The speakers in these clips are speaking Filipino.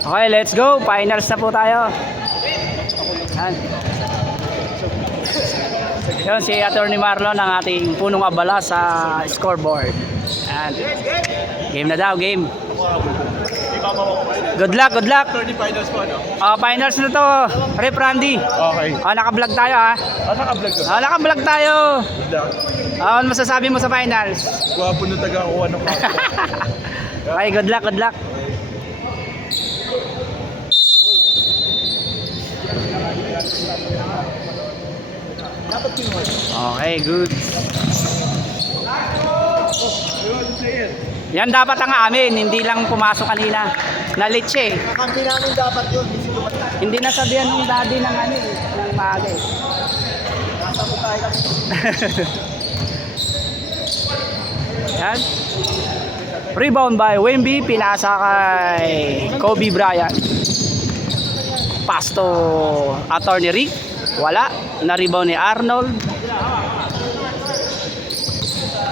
Okay, let's go. Finals na po tayo. Yan. Yun, si Atty. Marlon ang ating punong abala sa scoreboard. Yan. Game na daw, game. Good luck, good luck. Finals po, no? Finals na to. Rep Randy. Okay. Naka-vlog tayo ha. Naka-vlog ko. Naka-vlog tayo. Good luck. Ano masasabi mo sa finals? Gwapo na taga-kuha ng kapo. Okay, good luck, good luck. Okay, good. Yan dapat ang amin, hindi lang pumasok kanina. Na-late siya eh. Kakampi namin dapat yun. Hindi nasabihan ng daddy ng ano eh, ng maaga eh. Nasa mo tayo kami. Yan. Rebound by Wemby, pinasa kay Kobe Bryant. Pass to Atty. Rick. Wala. Na-rebound ni Arnold.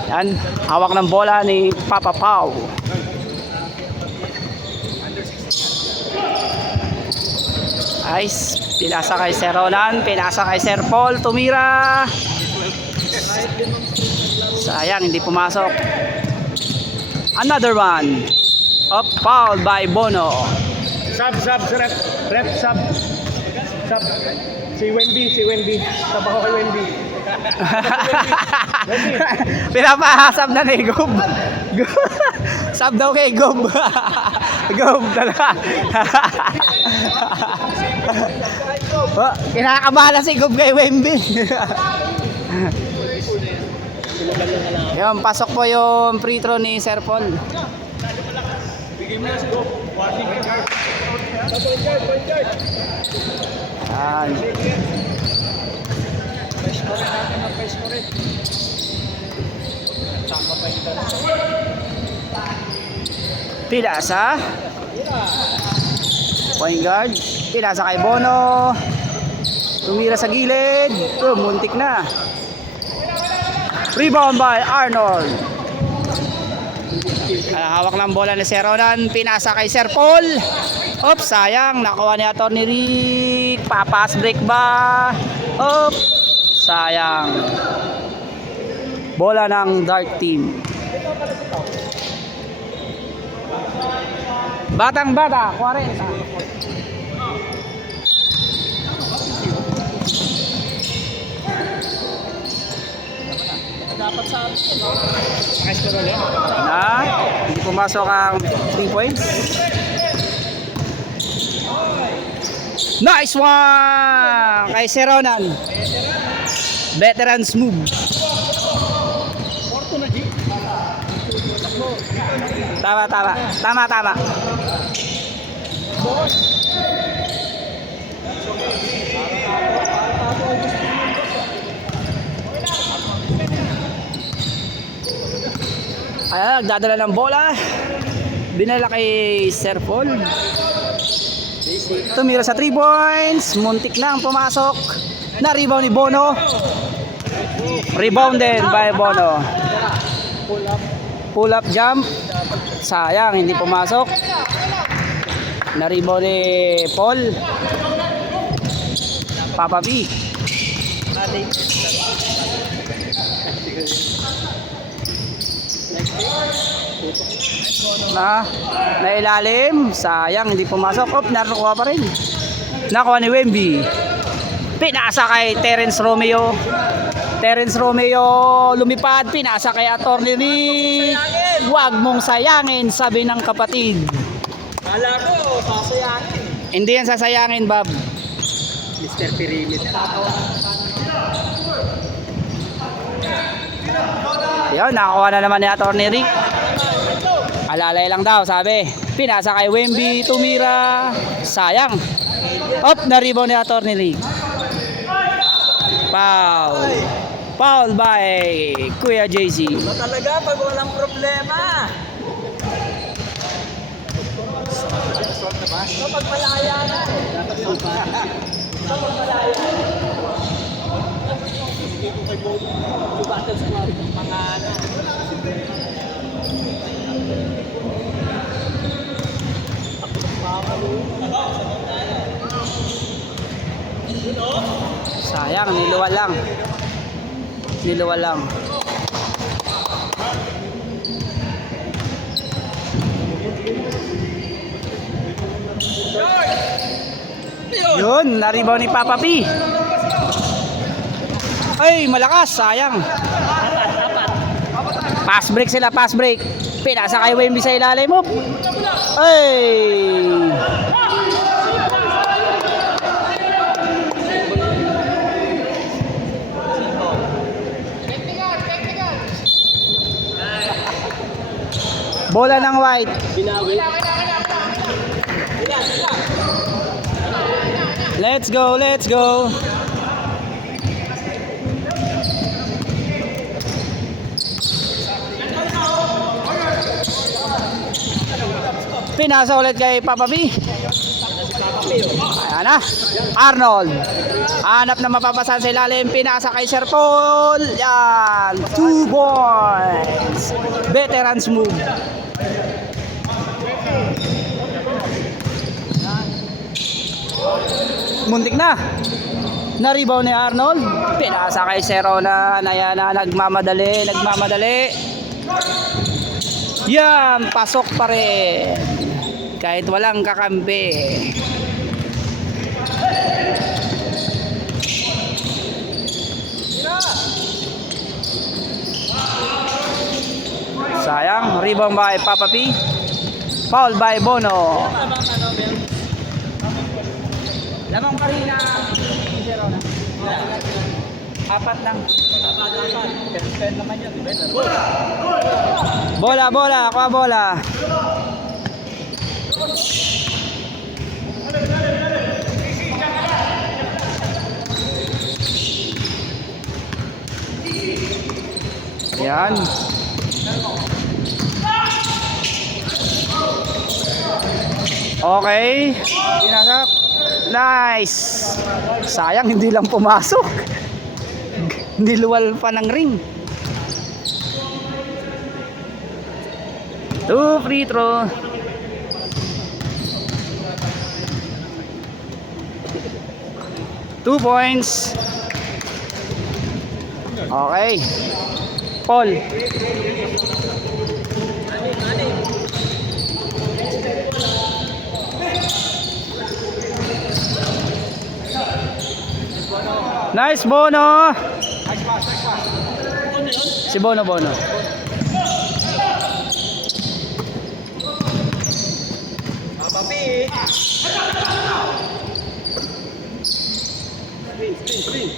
Yan. Hawak ng bola ni Papa Pau. Nice. Pinasa kay Sir Ronan. Pinasa kay Sir Paul. Tumira. Sayang, hindi pumasok. Another one. Up, foul by Bono. Sub, rep, sub. Si Wemby. Sub ako kay Wemby. Pinapahasab na ni Gob. Sab daw kay Gob. Gob talaga. Kinakabahala si Gob kay Wemby. Yung pasok po yung free throw ni Sir Paul. Bigay mo na si Go. Point guard. Yan. Pilasa. Point guard. Pilasa kay Bono. Tumira sa gilid. Muntik na. Rebound by Arnold. Hawak ng bola ni Sir Ronan. Pinasa kay Sir Paul. Oops, sayang. Nakuha ni Atty. Rick. Papas break ba? Oops, sayang. Bola ng Dark Team. Batang bata, 40. Dapat sa akin. Na, hindi pumasok ang 3 points. Nice one! Kay Sir Ronan. Veterans move. Tama. Ayan, nagdadala ng bola. Binala kay Sir Paul. Tumira sa 3 points. Muntik na ang pumasok. Na-rebound ni Bono. Rebounded by Bono. Pull up jump. Sayang, hindi pumasok. Na-rebound ni Paul. Papa B. Na ilalim. Sayang, hindi pumasok. Nakuha pa rin. Nakuha ni Wemby. Pinasa kay Terence Romeo. Lumipad. Pinasa kay Atty. Rick. Huwag mong sayangin, sabi ng kapatid. Kala ko, sasayangin. Hindi yan sasayangin, Bob. Mr. Pyramid. Yun, nakakuha na naman ni Atty. Rick. Alalay lang daw, sabi. Pinasa kay Wemby, tumira. Sayang. Na-rebound ni Atty. Rick. Foul by Kuya JC. Talaga pag walang problema. Kapag malaya na. Kapag malaya na. Battle sa mga ano. Sayang, niluwal lang. Niluwal lang. Yun, naribaw ni Papa P. Ay, malakas, sayang. Pass break sila, pass break. Pinasa kay Wemby sa ilalim mo. Ay! Bola ng white. Let's go, let's go. Pinasa ulit kay Papa B. Ayan na. Arnold. Hanap na mapapasan sa ilalim. Pinasa kay Sir Paul. Yan. 2 points. Veterans move. Muntik na. Na-rebound ni Arnold. Pinasa kay Sir Ronan. Ayan na. Nagmamadali. Yan. Pasok pa rin. Kahit walang kakampi. Sayang, rebound by Papa P. Foul by Bono. Lamang pa rin na apat lang. Bola, kuha bola. Yan. Okay. Pinasok. Nice. Sayang hindi lang pumasok. Niluwal pa ng ring. 2 free throw. Two points. Okay. Paul. Nice Bono. Si Bono. Papi. Screen.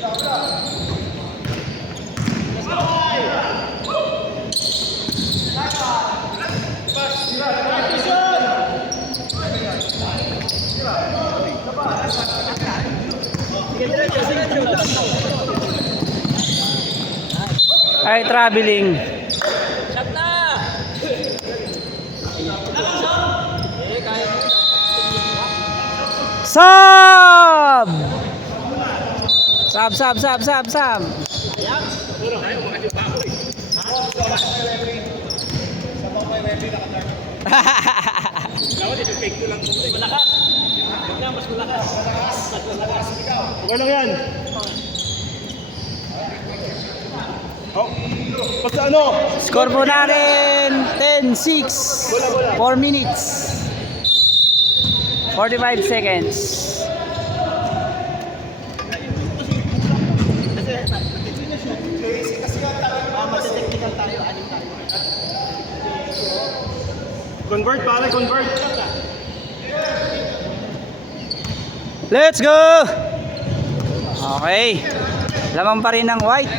Ay, traveling. Sub! Sub. Okay lang yan. Oh, basta ano? Score po natin 10-6. 4 minutes. 45 seconds. Convert pare, convert. Let's go! Okay. Lamang pa rin ng white.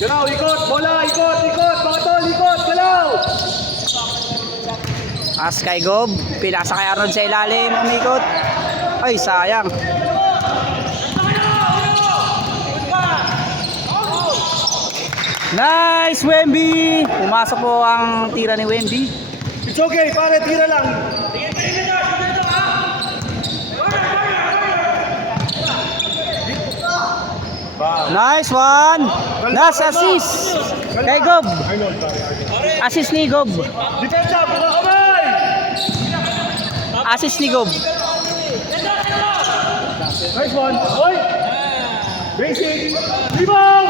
Galaw, ikot, bola, ikot, bakatol, ikot, galaw! As kay Gob, pinasa kay Arnold sa ilalim, umikot. Ay, sayang. Nice, Wemby! Pumasok po ang tira ni Wemby. It's okay, pare, tira lang. Nice one! Nice assist! Kay Gob! Arnold, pare. Assist ni Gob. Depensa, buka kamay! Assist ni Gob. Nice one. Oy! Basic. Rebound!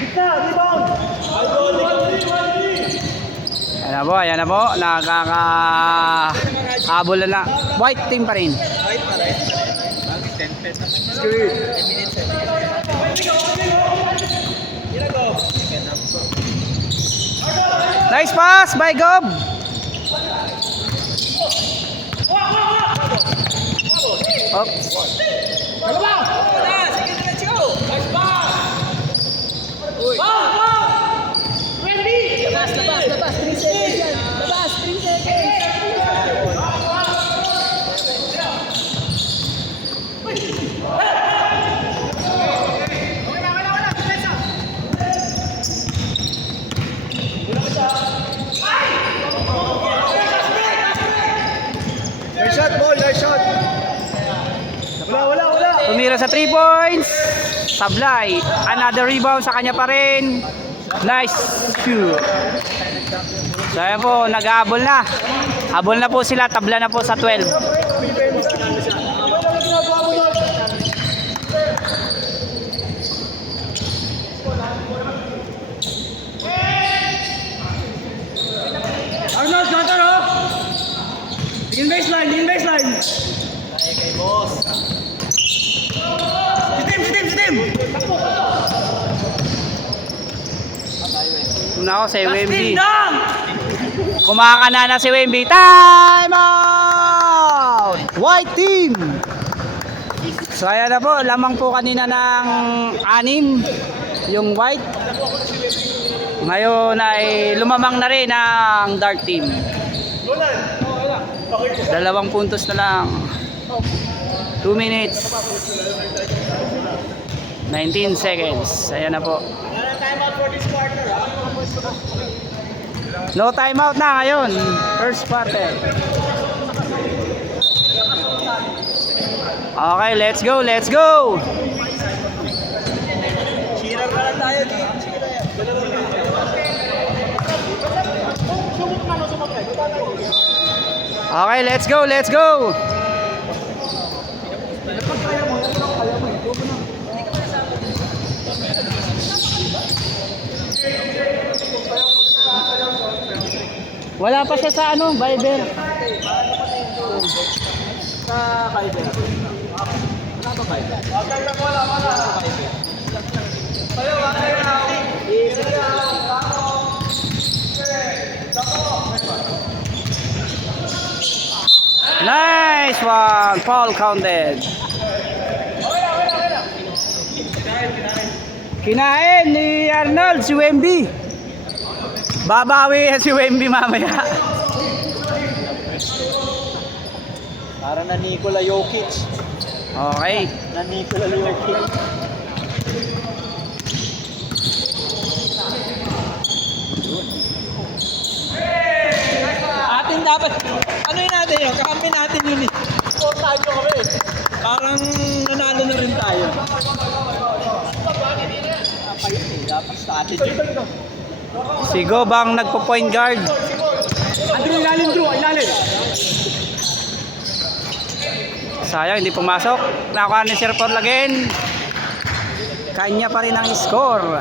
Gitna, rebound! Ayan na po. Nakaka-habol na. White team pa rin. Nice pass by Gob. Oops. Labas, 3 seconds yan. Labas, 3 seconds. Nice shot, ball. Nice shot. Wala. Tumira sa 3 points. Sablay. Another rebound sa kanya pa rin. Nice shoot. So ayan po, nag-aabol na. Habol na po sila, tabla na po sa 12. Arnold, counter oh! In baseline. Si Tim! Una ako si Wemby. Kumakana na si Wemby. Time out! White team! So ayan na po, lamang po kanina ng 6 yung white. Ngayon ay lumamang na rin ang dark team. 2 puntos na lang. 2 minutes 19 seconds. Ayan na po. No timeout na ngayon. First quarter. Okay, let's go. Cheater pa lang tayo. Okay, let's go. Wala pa siya sa Viber. Sa Viber. Wala ba Viber? Nice one. Foul counted. Kinain ni Arnold si Wemby. Babawi si Wemby mamaya. Para na Nikola Jokic. Okay. Na Nikola Jokic. Atin dapat, ano yun natin yun? Kakampi natin yun eh. Portahan nyo kami. Parang nanalo na rin tayo. Dapat sa atin yun. Si Gob ang nagpo-point guard. Andrew, ilalim. Sayang, hindi pumasok. Nakuha ni Sir Paul again. Kanya pa rin ang score.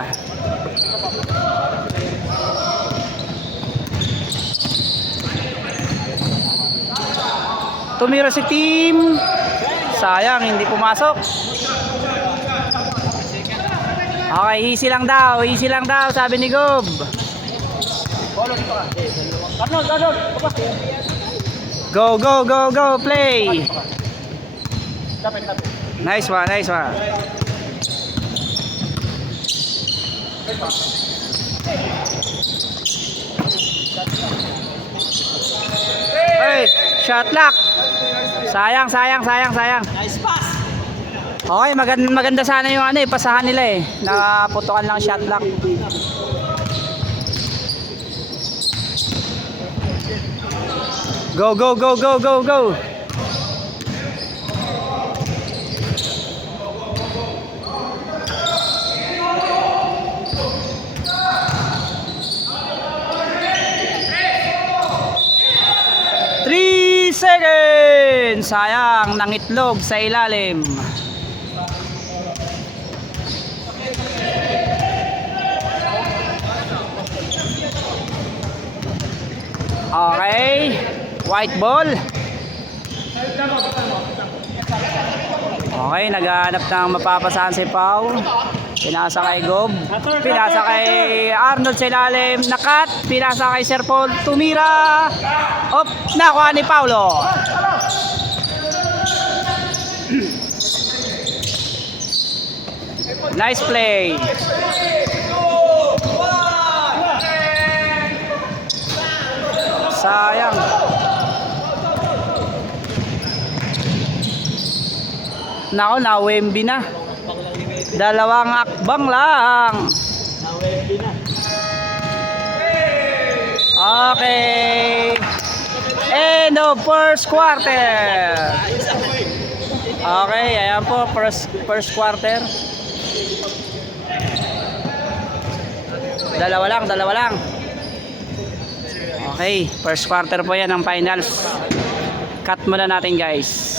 Tumira si Tim. Sayang, hindi pumasok. Okay, easy lang daw, sabi ni Gob. Arnold, Go, play. Nice one. Hey, shot lock. Sayang. nice pass. Okay, maganda sana yung pasahan nila eh. Nakaputukan lang shot lock. Go. Ayun, sayang, nangitlog sa ilalim. Okay, white ball. Okay, naghahanap ng mapapasahan si Pau. Pinasa kay Gob. Pinasa kay Arnold sa ilalim. Nakat. Pinasa kay Sir Paul. Tumira. Op, nakuha ni Paulo. Nice play. Sayang. Nako, na-Wemby na. Dalawang akbang lang. Okay. End of first quarter. Okay, ayan po, first quarter. Dalawa lang. Okay, first quarter po yan ang finals. Cut muna natin guys.